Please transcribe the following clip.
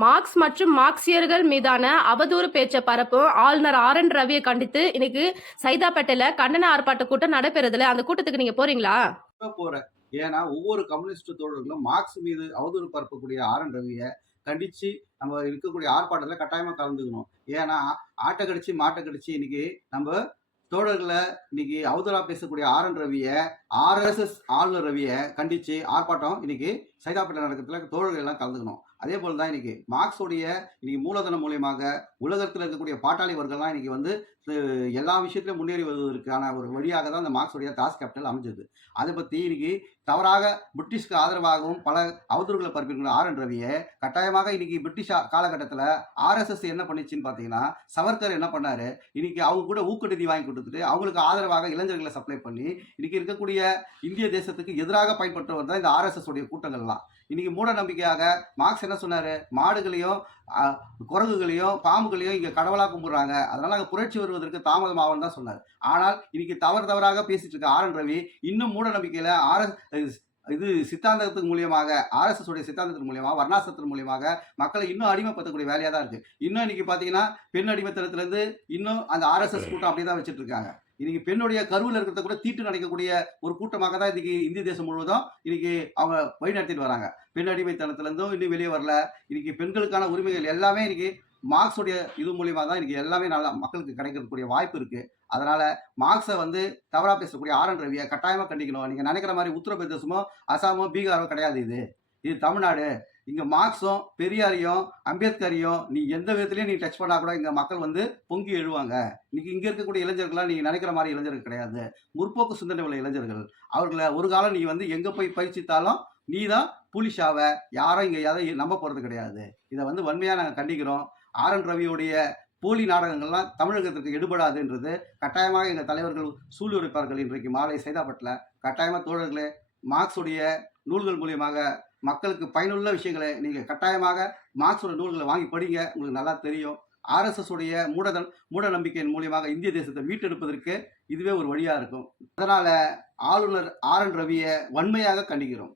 Marks மற்றும் மார்க்சியர்கள் மீதான அவதூறு பேச்சை பரப்பும் ஆளுநர் ஆர் என் ரவியை கண்டித்து இன்னைக்கு சைதாப்பேட்டையில கண்டன ஆர்ப்பாட்ட கூட்டம் நடைபெறதுல அந்த கூட்டத்துக்கு நீங்க போறீங்களா? போறேன். ஏன்னா ஒவ்வொரு கம்யூனிஸ்ட் தோழர்களும் மார்க்ஸ் மீது அவதூறு பரப்பக்கூடிய ஆர் என் ரவியை கண்டிச்சு நம்ம இருக்கக்கூடிய ஆர்ப்பாட்டத்தில் கட்டாயமா கலந்துக்கணும். ஏன்னா ஆட்டை கடிச்சு மாட்டை கடிச்சு இன்னைக்கு நம்ம தோழர்களை இன்னைக்கு அவதூறா பேசக்கூடிய ஆர் என் ரவியை ஆர்எஸ்எஸ் ஆளுநர் ரவியை கண்டிச்சு ஆர்ப்பாட்டம் இன்னைக்கு சைதாப்பேட்டை நடக்கிறதுல தோழர்கள் எல்லாம் கலந்துக்கணும். அதே போல தான் இன்னைக்கு மார்க்ஸோடைய இன்னைக்கு மூலதனம் மூலியமாக உலகத்தில் இருக்கக்கூடிய பாட்டாளி வர்க்கம்லாம் இன்னைக்கு வந்து எல்லா விஷயத்திலும் முன்னேறி வருவதற்கான ஒரு வழியாக தான் இந்த மார்க்ஸோடைய தாஸ் கேபிட்டல் அமைஞ்சது. அதை பற்றி இன்னைக்கு தவறாக பிரிட்டிஷ்க்கு ஆதரவாகவும் பல அவதூறுகளை பரப்பியிருக்கிற ஆர் என் ரவியை கட்டாயமாக இன்னைக்கு பிரிட்டிஷ் காலகட்டத்தில் ஆர்எஸ்எஸ் என்ன பண்ணிச்சுன்னு பார்த்தீங்கன்னா சவர்கர் என்ன பண்ணார்? இன்னைக்கு அவங்க கூட ஊக்கநிதி வாங்கி கொடுத்துட்டு அவங்களுக்கு ஆதரவாக இளைஞர்களை சப்ளை பண்ணி இன்னைக்கு இருக்கக்கூடிய இந்திய தேசத்துக்கு எதிராக பயன்பட்டவர் தான் இந்த ஆர்எஸ்எஸ் உடைய கூட்டங்கள்லாம். இன்னைக்கு மூட நம்பிக்கையாக மார்க்ஸ் என்ன சொன்னாரு? மாடுகளையும் குரங்குகளையும் பாம்புகளையும் இங்க கடவுளா கும்பிடுறாங்க. அதனால அங்க புரட்சி வருவதற்கு தாமதமாகும் தான் சொன்னார். ஆனால் இன்னைக்கு தவறு தவறாக பேசிட்டு இருக்க ஆர் என் ரவி இன்னும் மூட நம்பிக்கையில ஆர்எஸ் இது சித்தாந்தத்தின் மூலியமாக ஆர்எஸ்எஸ் உடைய சித்தாந்தத்தின் மூலியமாக வர்ணாசத்தின் மூலியமாக மக்களை இன்னும் அடிமைப்படுத்தக்கூடிய வேலையா தான் இருக்கு. இன்னும் இன்னைக்கு பாத்தீங்கன்னா பெண் அடிமைத்தனத்துலேருந்து இன்னும் அந்த ஆர்எஸ்எஸ் கூட்டம் அப்படியே தான் வச்சுட்டு இருக்காங்க. இன்னைக்கு பெண்ணுடைய கருவில் இருக்கிறத கூட தீட்டு நடக்கக்கூடிய ஒரு கூட்டமாக தான் இன்னைக்கு இந்திய தேசம் முழுவதும் இன்னைக்கு அவங்க வழி நடத்திட்டு வராங்க. பெண் அடிமைத்தனத்திலேருந்தும் இன்னும் வெளியே வரல. இன்னைக்கு பெண்களுக்கான உரிமைகள் எல்லாமே இன்னைக்கு மார்க்ஸுடைய இது மூலியமாக தான் இன்னைக்கு எல்லாமே நல்லா மக்களுக்கு கிடைக்கக்கூடிய வாய்ப்பு இருக்குது அதனால் மார்க்ஸை வந்து தவறா பேசக்கூடிய ஆர் என் ரவியை கட்டாயமாக கண்டிக்கணும். நீங்கள் நினைக்கிற மாதிரி உத்தரப்பிரதேசமோ அசாமோ பீகாரோ கிடையாது இது. இது தமிழ்நாடு. இங்க மார்க்ஸும் பெரியாரையும் அம்பேத்கரையும் நீ எந்த விதத்துலயும் நீ டச் பண்ணா கூட இங்க மக்கள் வந்து பொங்கி எழுவாங்க. இன்னைக்கு இங்க இருக்கக்கூடிய இளைஞர்கள்லாம் நீங்கள் நினைக்கிற மாதிரி இளைஞர்கள் கிடையாது. முற்போக்கு சிந்தனை உள்ள இளைஞர்கள். அவர்களை ஒரு காலம் நீ வந்து எங்க போய் பயிற்சித்தாலும் நீ தான் புலிஷாவ. யாரும் இங்க எதையும் நம்ப போறது கிடையாது. இதை வந்து வன்மையா நாங்க கண்டிக்கிறோம். ஆர். என். ரவியுடைய போலி நாடகங்கள்லாம் தமிழகத்திற்கு எடுபடாதுன்றது கட்டாயமாக எங்கள் தலைவர்கள் சூழ்நிலைப்பார்கள் இன்றைக்கு மாலை சைதாப்பட்டில். கட்டாயமாக தோழர்களே மார்க்ஸுடைய நூல்கள் மூலியமாக மக்களுக்கு பயனுள்ள விஷயங்களை நீங்கள் கட்டாயமாக மார்க்ஸோட நூல்களை வாங்கி படிங்க. உங்களுக்கு நல்லா தெரியும். ஆர்எஸ்எஸ் உடைய மூடதன் மூட நம்பிக்கையின் மூலியமாக இந்திய தேசத்தை மீட்டெடுப்பதற்கு இதுவே ஒரு வழியாக இருக்கும். அதனால் ஆளுநர் ஆர் என் ரவியை வன்மையாக கண்டிக்கிறோம்.